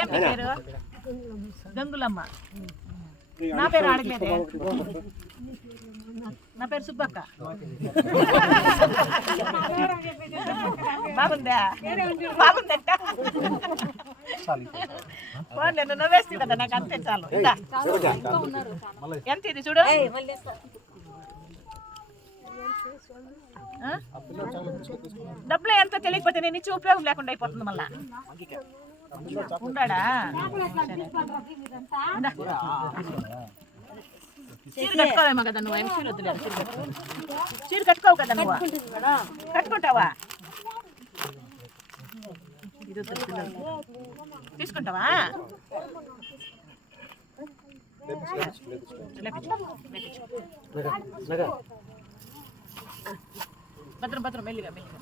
ఏం పేరు? గంగులమ్మ. నా పేరు అడగలేదే. నా పేరు సుబ్బక్క. బాగుందా? బాగుందంట. నేను నవ్వేస్తుంది కదా, నాకు అంతే చాలు. ఎంత ఇది చూడు. డబ్బులు ఎంతో తెలియకపోతే నేను ఇచ్చి ఉపయోగం లేకుండా అయిపోతుంది. మళ్ళా ఉండాడా? చీర కట్టుకోవేమో కదా నువ్వు. చీర వద్దులేదు, చీర కట్టుకోవు కదా నువ్వు. కట్టుకుంటావా? తీసుకుంటావా? భద్రం భద్రం మెల్లిగా మెల్లిగా.